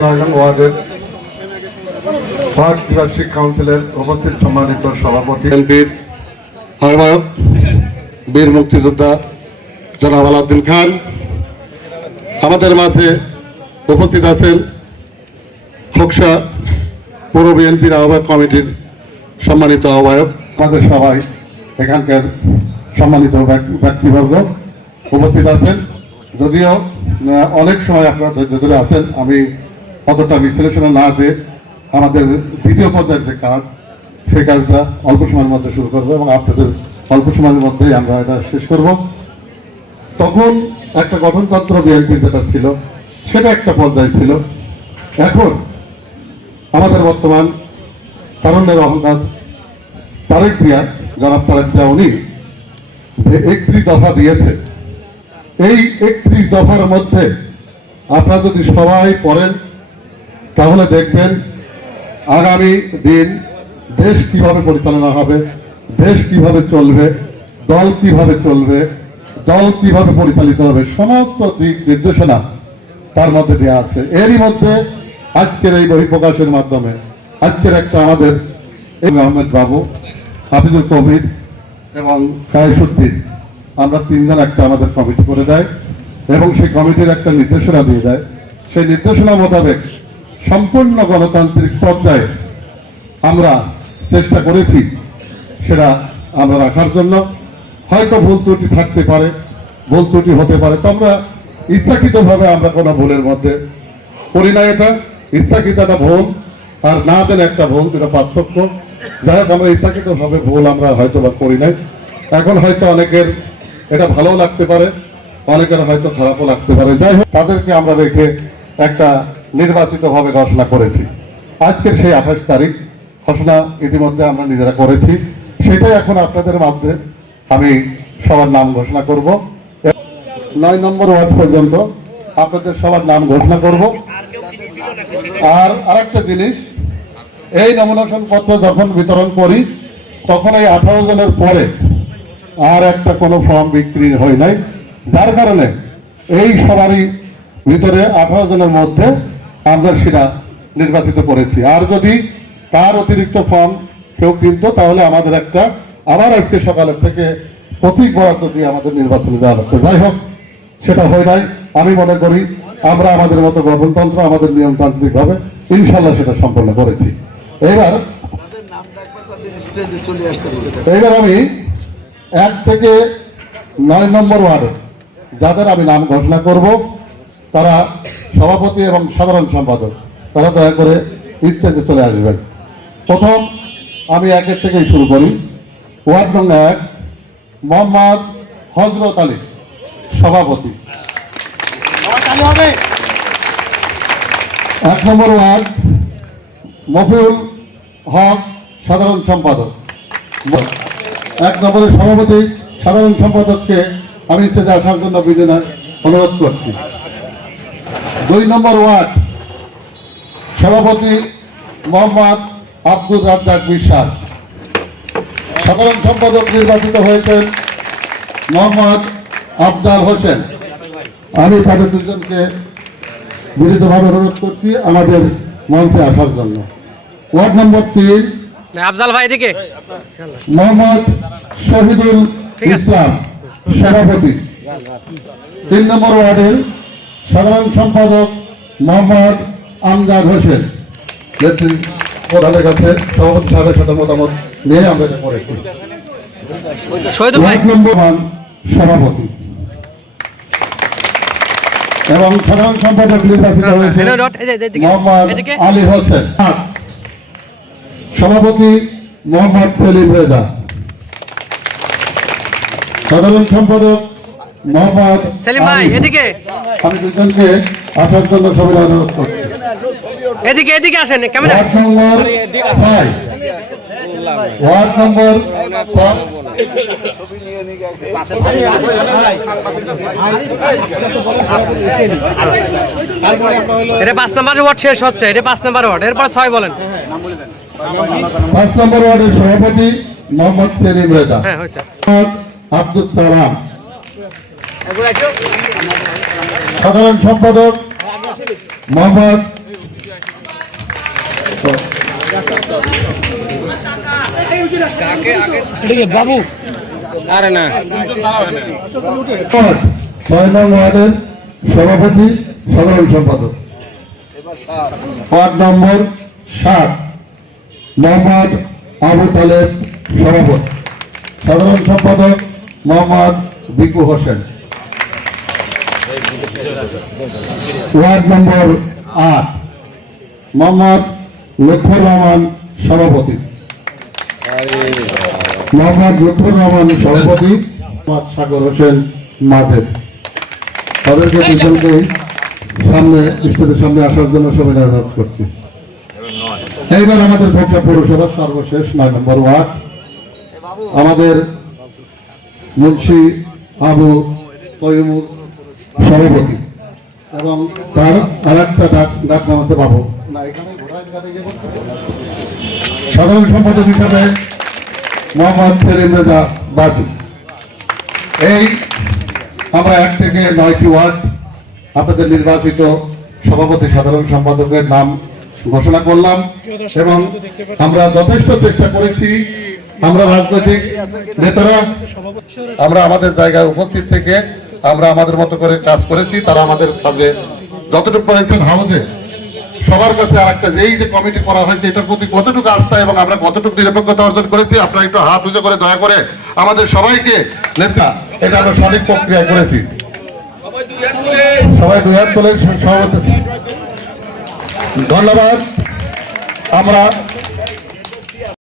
নয়নং ওয়ার্ডের ওয়ার্ড দ্বিবার্ষিক কাউন্সিলের উপস্থিত সম্মানিত সভাপতি। এমপির আহ্বায়ক বীর মুক্তিযোদ্ধা জনাব আলাউদ্দিন খান আমাদের মাঝে উপস্থিত আছেন খোকসা পৌর বিএনপির আহ্বায়ক কমিটির সম্মানিত আহ্বায়ক। আমাদের সবাই এখানকার সম্মানিত ব্যক- ব্যক্তিবর্গ উপস্থিত আছেন। যদিও অনেক সময় আপনারা ধৈর্য ধরে আছেন আমি অতটা বিশ্লেষণে না যে আমাদের দ্বিতীয় পর্যায়ের যে কাজ, সেই কাজটা অল্প সময়ের মধ্যে শুরু করব এবং আপনাদের অল্প সময়ের মধ্যেই আমরা এটা শেষ করব। তখন একটা গঠনতন্ত্র বিএনপির যেটা ছিল, সেটা একটা পর্যায়ে ছিল। এখন আমাদের বর্তমান তারুণ্যের অহংকার, তারেক প্রিয়া জনাব তারেক প্রিয়া উনি যে একত্রিশ দফা দিয়েছে, এই একত্রিশ দফার মধ্যে আপনারা যদি সবাই পড়েন তাহলে দেখবেন আগামী দিন দেশ কীভাবে পরিচালনা হবে, দেশ কীভাবে চলবে, দল কীভাবে চলবে, দল কীভাবে পরিচালিত হবে, সমস্ত দিক নির্দেশনা তার মধ্যে দেওয়া আছে। এরই মধ্যে আজকের এই বই প্রকাশের মাধ্যমে, আজকের একটা আমাদের এই আহমেদ বাবু হাফিজুল কবির এবং কায়েসুদ্দিন আমরা তিনজন একটা আমাদের কমিটি করে দেয় এবং সেই কমিটির একটা নির্দেশনা দিয়ে দেয়। সেই নির্দেশনা মোতাবেক সম্পূর্ণ গণতান্ত্রিক পর্যায়ে আমরা চেষ্টা করেছি সেটা আমরা রাখার জন্য। হয়তো ভুল ত্রুটি থাকতে পারে, ভুল ত্রুটি হতে পারে, তো আমরা ইচ্ছাকৃতভাবে আমরা কোনো ভুলের মধ্যে করি না এটা। ইচ্ছাকৃত একটা ভুল, আর না দেন একটা ভুল, দুটো পার্থক্য। যাই হোক, আমরা ইচ্ছাকৃতভাবে ভুল আমরা হয়তো বা করি নাই। এখন হয়তো অনেকের এটা ভালো লাগতে পারে, অনেকের হয়তো খারাপও লাগতে পারে। যাই হোক, তাদেরকে আমরা রেখে একটা নির্বাচিতভাবে ঘোষণা করেছি। আজকের সেই আঠাশ তারিখ ঘোষণা ইতিমধ্যে আমরা নিজেরা করেছি। সেটাই এখন আপনাদের মাধ্যমে আমি সবার নাম ঘোষণা করব। নয় নম্বর ওয়ার্ড পর্যন্ত আপনাদের সবার নাম ঘোষণা করব। আর আরেকটা জিনিস, এই নমিনেশন পত্র যখন বিতরণ করি, তখন এই আঠারো জনের পরে আর একটা কোনো ফর্ম বিক্রি হয় নাই। যার কারণে এই সবারই ভিতরে আঠারো জনের মধ্যে আমরা সেটা নির্বাচিত করেছি। আর যদি তার অতিরিক্ত ফর্ম কেউ কিনতো তাহলে আমাদের একটা আবার আজকে সকালের থেকে প্রতীক বরাদ্দ দিয়ে আমাদের নির্বাচনে যাওয়া লাগতো যাই হোক সেটা হয় নাই। আমি মনে করি আমরা আমাদের মতো গঠনতন্ত্র আমাদের নিয়মতান্ত্রিক ভাবে ইনশাল্লাহ সেটা সম্পন্ন করেছি। এবার এবার আমি এক থেকে নয় নম্বর ওয়ার্ডে যাদের আমি নাম ঘোষণা করব তারা সভাপতি এবং সাধারণ সম্পাদক। তারা দয়া করে স্টেজে চলে আসবেন। প্রথম আমি একের থেকেই শুরু করি। ওয়ার্ড নম্বর এক, মোহাম্মদ হজরত আলী, সভাপতি। এক নম্বর ওয়ার্ড, মফিউল হক, সাধারণ সম্পাদক। এক নম্বরের সভাপতি, সাধারণ সম্পাদককে আমি স্টেজে আসার জন্য বিজয় অনুরোধ করছি। দুই নম্বর ওয়ার্ড সভাপতি মোহাম্মদ আব্দুর রাজ্জাক বিশ্বাস। সাধারণ সম্পাদক নির্বাচিত হয়েছেন মোহাম্মদ আফজাল হোসেন। আমি তাদের দুজনকে বিনীতভাবে অনুরোধ করছি আমাদের মঞ্চে আসার জন্য। ওয়ার্ড নম্বর তিন আফজাল ভাই এদিকে। মোহাম্মদ শহীদুল ইসলাম সভাপতি। তিন নম্বর ওয়ার্ডের সাধারণ সম্পাদক মোহাম্মদ আমজাদ হোসেন প্রধানের কাছে সভাপতি সাহেবের সাথে মতামত নিয়ে আমরা এটা করেছি। সভাপতি। এবং সাধারণ সম্পাদক নির্বাচিত হয়েছে মোহাম্মদ আলী হোসেন। সভাপতি মোহাম্মদ সেলিম রেজা। সাধারণ সম্পাদক মোহাম্মদ সেলিম ভাই এদিকে। আমি দুজনকে আসার জন্য সবাই অনুরোধ করছি। এদিকে এদিকে আসেন ক্যামেরা। ওয়ার্ড নম্বর ছয়। ওয়ার্ড এটা পাঁচ নাম্বার ওয়ার্ড শেষ হচ্ছে এটা পাঁচ নাম্বার ওয়ার্ড। এরপর ছয় বলেন। পাঁচ নম্বর ওয়ার্ডের সভাপতি মোহাম্মদ সেলিম রেজা। হ্যাঁ আব্দুল সালাম। সাধারণ সম্পাদক মোহাম্মদ বাবু। আরে না। ওয়ার্ডের সভাপতি সাধারণ সম্পাদক। এবার ওয়ার্ড নম্বর সাত মোহাম্মদ আবু তালেব সভাপতি। সাধারণ সম্পাদক মোহাম্মদ বিকু হোসেন। ওয়ার্ড নম্বর আট মোহাম্মদ লুৎফর রহমান সভাপতি। মোহাম্মদ লুৎফর রহমান সভাপতি মোহাম্মদ সাগর হোসেন মাধেব তাদেরকে দুজনকেই সামনে। স্টেজের সামনে আসার জন্য সবাই অনুরোধ করছি। এইবার আমাদের ভোক্তা পৌরসভার সর্বশেষ নয় নম্বর ওয়ার্ড। আমাদের মুন্সি আবু তৈমুর সভাপতি। এবং তার আর একটা ডাক ডাক নাম আছে বাবু? সাধারণ সম্পাদক হিসাবে মোহাম্মদ সেলিম রেজা বাজু। এই আমরা এক থেকে নয়টি ওয়ার্ড আপনাদের নির্বাচিত সভাপতি সাধারণ সম্পাদকের নাম ঘোষণা করলাম এবং আমরা যথেষ্ট চেষ্টা করেছি। আমরা রাজনৈতিক নেতারা আমরা আমাদের জায়গায় উপস্থিত থেকে আমরা আমাদের মতো করে কাজ করেছি, তারা আমাদের কাজে যতটুকু করেছেন। হাউজে, সবার কাছে আর একটা যেই যে কমিটি করা হয়েছে, এটার প্রতি কতটুকু আস্থা এবং আমরা কতটুকু নিরপেক্ষতা অর্জন করেছি, আপনারা একটু হাত উঁচু করে দয়া করে আমাদের সবাইকে, নেতা, এটা আমরা সঠিক প্রক্রিয়া করেছি। সবাই দুই হাত তোলেন, সভাপতি। ধন্যবাদ। আমরা